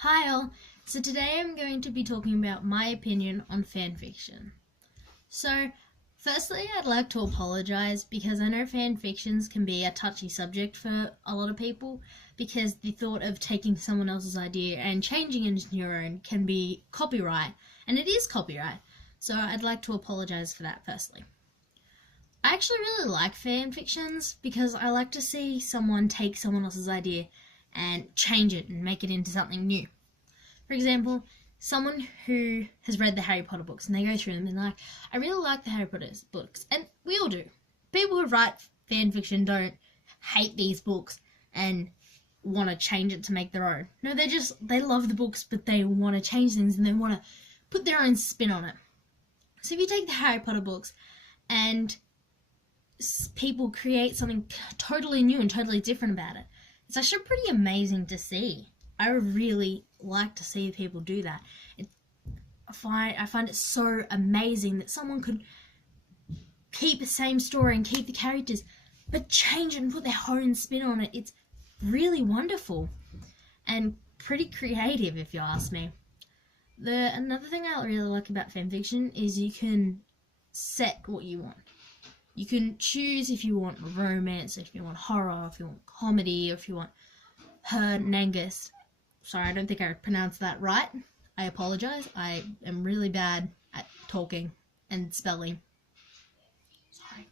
Hi all, so today I'm going to be talking about my opinion on fanfiction. So, firstly I'd like to apologise because I know fanfictions can be a touchy subject for a lot of people because the thought of taking someone else's idea and changing it into your own can be copyright, and it is copyright, so I'd like to apologise for that firstly. I actually really like fanfictions because I like to see someone take someone else's idea and change it and make it into something new. For example, someone who has read the Harry Potter books and they go through them and they're like, I really like the Harry Potter books. And we all do. People who write fan fiction don't hate these books and want to change it to make their own. No, they love the books, but they want to change things and they want to put their own spin on it. So if you take the Harry Potter books and people create something totally new and totally different about it, it's actually pretty amazing to see. I really like to see people do that. I find it so amazing that someone could keep the same story and keep the characters, but change it and put their own spin on it. It's really wonderful and pretty creative, if you ask me. Another thing I really like about fanfiction is you can set what you want. You can choose if you want romance, if you want horror, if you want comedy, or if you want Her Nangus. Sorry, I don't think I pronounced that right. I apologise. I am really bad at talking and spelling. Sorry.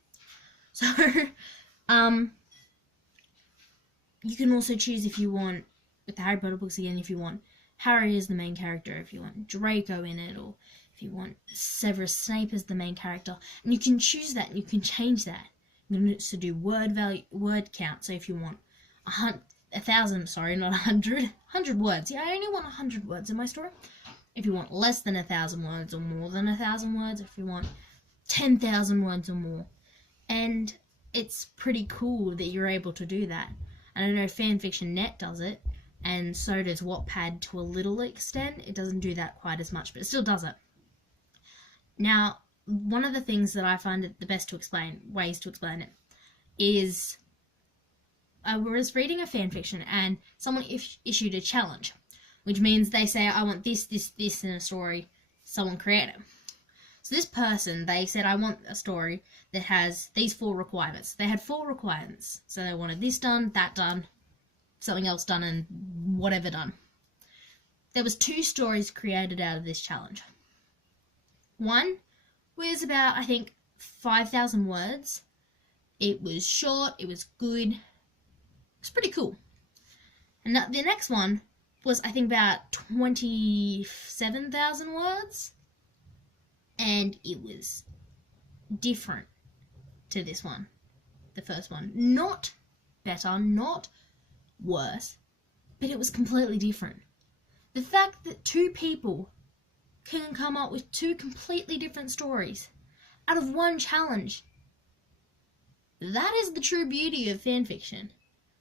So, you can also choose if you want, with the Harry Potter books again, if you want Harry as the main character, if you want Draco in it, or if you want Severus Snape as the main character. And you can choose that and you can change that. You can also do word count. So if you want 1,000, sorry, not 100 words. Yeah, I only want 100 words in my story. If you want less than 1,000 words or more than 1,000 words, if you want 10,000 words or more. And it's pretty cool that you're able to do that. And I know Fanfiction.net does it, and so does Wattpad to a little extent. It doesn't do that quite as much, but it still does it. Now, one of the things that I find it the best ways to explain it, is I was reading a fanfiction and someone issued a challenge, which means they say, I want this in a story, someone create it. So this person, they said, I want a story that has these 4 requirements. They had 4 requirements. So they wanted this done, that done, something else done, and whatever done. There was 2 stories created out of this challenge. One was about, I think, 5,000 words. It was short, it was good. It's pretty cool. And the next one was, I think, about 27,000 words. And it was different to this one, the first one. Not better, not worse, but it was completely different. The fact that 2 people can come up with 2 completely different stories out of one challenge, that is the true beauty of fanfiction.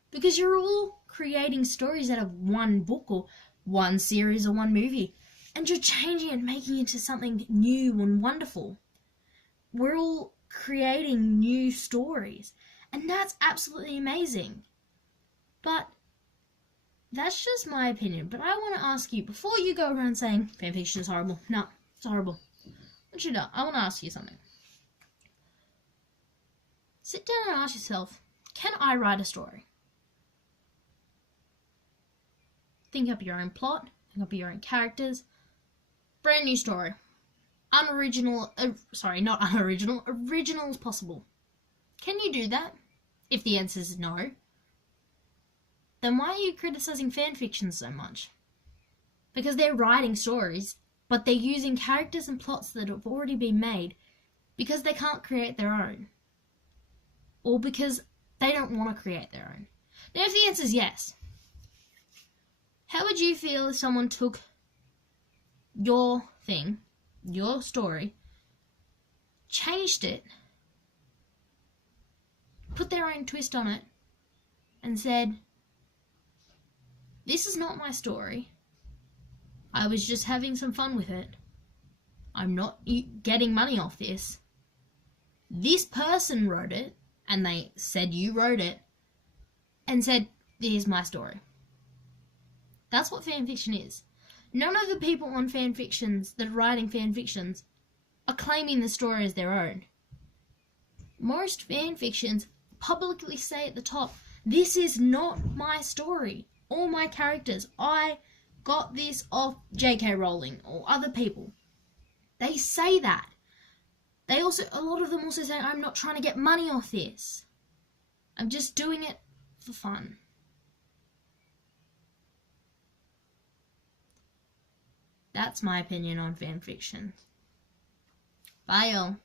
Because you're all creating stories out of one book or one series or one movie, and you're changing it and making it into something new and wonderful. We're all creating new stories, and that's absolutely amazing. But that's just my opinion. But I want to ask you, before you go around saying fanfiction is horrible, no, it's horrible, I want to ask you something. Sit down and ask yourself, can I write a story? Think up your own plot, think up your own characters. Brand new story. Original as possible. Can you do that? If the answer is no, then why are you criticizing fanfiction so much? Because they're writing stories, but they're using characters and plots that have already been made because they can't create their own. Or because they don't want to create their own. Now, if the answer is yes, how would you feel if someone took your thing, your story, changed it, put their own twist on it, and said, this is not my story. I was just having some fun with it. I'm not getting money off this. This person wrote it, and they said you wrote it, and said, here's my story. That's what fanfiction is. None of the people on fanfictions that are writing fanfictions are claiming the story as their own. Most fanfictions publicly say at the top, this is not my story or my characters. I got this off J.K. Rowling or other people. They say that. A lot of them also say, I'm not trying to get money off this. I'm just doing it for fun. That's my opinion on fanfiction. Bye, y'all.